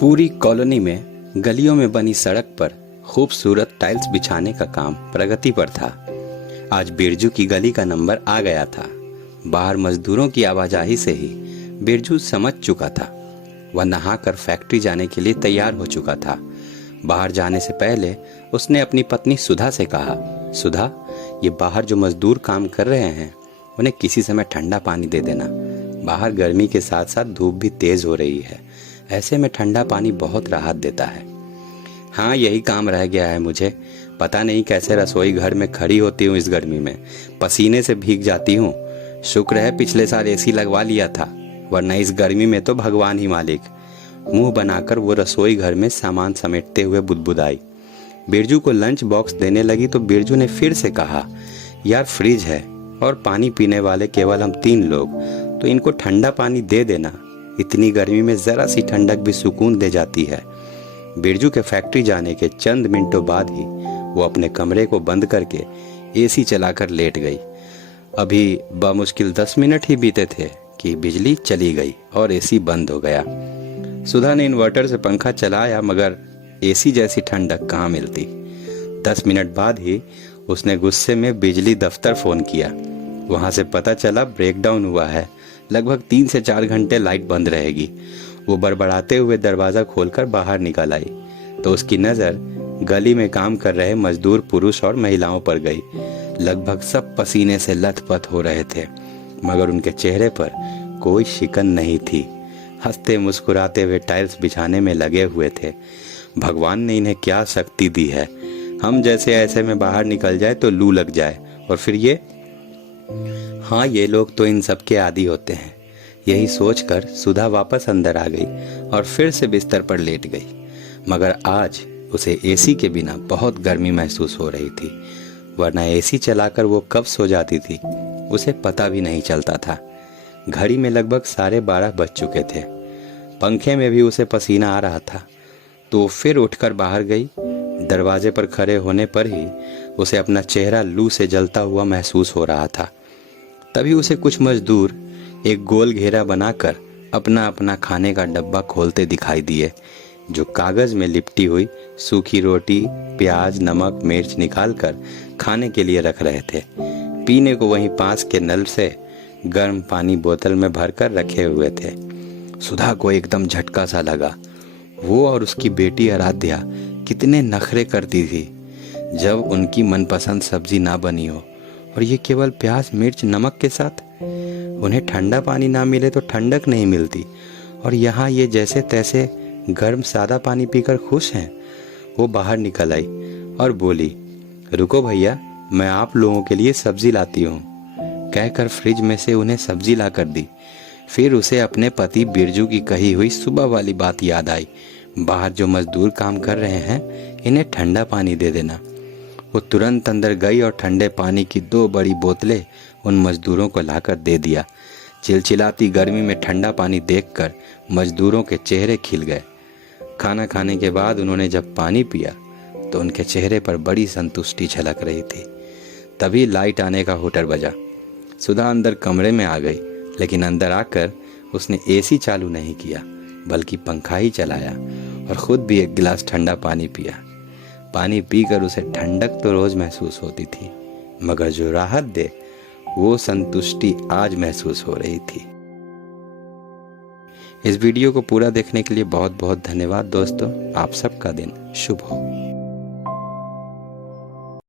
पूरी कॉलोनी में गलियों में बनी सड़क पर खूबसूरत टाइल्स बिछाने का काम प्रगति पर था। आज बिरजू की गली का नंबर आ गया था। बाहर मजदूरों की आवाजाही से ही बिरजू समझ चुका था। वह नहाकर फैक्ट्री जाने के लिए तैयार हो चुका था। बाहर जाने से पहले उसने अपनी पत्नी सुधा से कहा, सुधा, ये बाहर जो मजदूर काम कर रहे हैं उन्हें किसी समय ठंडा पानी दे देना। बाहर गर्मी के साथ साथ धूप भी तेज हो रही है, ऐसे में ठंडा पानी बहुत राहत देता है। हाँ, यही काम रह गया है मुझे। पता नहीं कैसे रसोई घर में खड़ी होती हूँ इस गर्मी में, पसीने से भीग जाती हूँ। शुक्र है पिछले साल एसी लगवा लिया था, वरना इस गर्मी में तो भगवान ही मालिक। मुंह बनाकर वो रसोई घर में सामान समेटते हुए बुदबुदाई। बिरजू को लंच बॉक्स देने लगी तो बिरजू ने फिर से कहा, यार फ्रिज है और पानी पीने वाले केवल हम 3 लोग, तो इनको ठंडा पानी दे देना। इतनी गर्मी में जरा सी ठंडक भी सुकून दे जाती है। बिरजू के फैक्ट्री जाने के चंद मिनटों बाद ही वो अपने कमरे को बंद करके एसी चलाकर लेट गई। अभी बामुश्किल 10 मिनट ही बीते थे कि बिजली चली गई और एसी बंद हो गया। सुधा ने इन्वर्टर से पंखा चलाया मगर एसी जैसी ठंडक कहाँ मिलती। 10 मिनट बाद ही उसने गुस्से में बिजली दफ्तर फोन किया। वहां से पता चला ब्रेकडाउन हुआ है, लगभग 3 से 4 घंटे लाइट बंद रहेगी। वो बड़बड़ाते हुए दरवाजा खोलकर बाहर निकल आई तो उसकी नज़र गली में काम कर रहे मजदूर पुरुष और महिलाओं पर गई। लगभग सब पसीने से लथपथ हो रहे थे मगर उनके चेहरे पर कोई शिकन नहीं थी। हंसते मुस्कुराते हुए टाइल्स बिछाने में लगे हुए थे। भगवान ने इन्हें क्या शक्ति दी है, हम जैसे ऐसे में बाहर निकल जाए तो लू लग जाए और फिर ये। हाँ, ये लोग तो इन सब के आदी होते हैं। यही सोचकर सुधा वापस अंदर आ गई और फिर से बिस्तर पर लेट गई। मगर आज उसे एसी के बिना बहुत गर्मी महसूस हो रही थी, वरना एसी चलाकर वो कब सो जाती थी उसे पता भी नहीं चलता था। घड़ी में लगभग 12:30 बज चुके थे। पंखे में भी उसे पसीना आ रहा था तो फिर उठकर बाहर गई। दरवाजे पर खड़े होने पर ही उसे अपना चेहरा लू से जलता हुआ महसूस हो रहा था। तभी उसे कुछ मजदूर एक गोल घेरा बनाकर अपना अपना खाने का डब्बा खोलते दिखाई दिए, जो कागज में लिपटी हुई सूखी रोटी, प्याज, नमक, मिर्च निकालकर खाने के लिए रख रहे थे। पीने को वहीं पास के नल से गर्म पानी बोतल में भरकर रखे हुए थे। सुधा को एकदम झटका सा लगा। वो और उसकी बेटी आराध्या कितने नखरे करती थी जब उनकी मनपसंद सब्जी ना बनी हो, और ये केवल प्याज, मिर्च, नमक के साथ। उन्हें ठंडा पानी ना मिले तो ठंडक नहीं मिलती, और यहाँ ये जैसे तैसे गर्म सादा पानी पीकर खुश हैं। वो बाहर निकल आई और बोली, रुको भैया, मैं आप लोगों के लिए सब्जी लाती हूँ। कहकर फ्रिज में से उन्हें सब्जी ला कर दी। फिर उसे अपने पति बिरजू की कही हुई सुबह वाली बात याद आई, बाहर जो मजदूर काम कर रहे हैं इन्हें ठंडा पानी दे देना। वो तुरंत अंदर गई और ठंडे पानी की 2 बड़ी बोतलें उन मजदूरों को लाकर दे दिया। चिलचिलाती गर्मी में ठंडा पानी देखकर मजदूरों के चेहरे खिल गए। खाना खाने के बाद उन्होंने जब पानी पिया तो उनके चेहरे पर बड़ी संतुष्टि झलक रही थी। तभी लाइट आने का हुटर बजा। सुधा अंदर कमरे में आ गई, लेकिन अंदर आकर उसने एसी चालू नहीं किया बल्कि पंखा ही चलाया और खुद भी एक गिलास ठंडा पानी पिया। पानी पीकर उसे ठंडक तो रोज महसूस होती थी, मगर जो राहत दे वो संतुष्टि आज महसूस हो रही थी। इस वीडियो को पूरा देखने के लिए बहुत बहुत धन्यवाद दोस्तों। आप सबका दिन शुभ हो।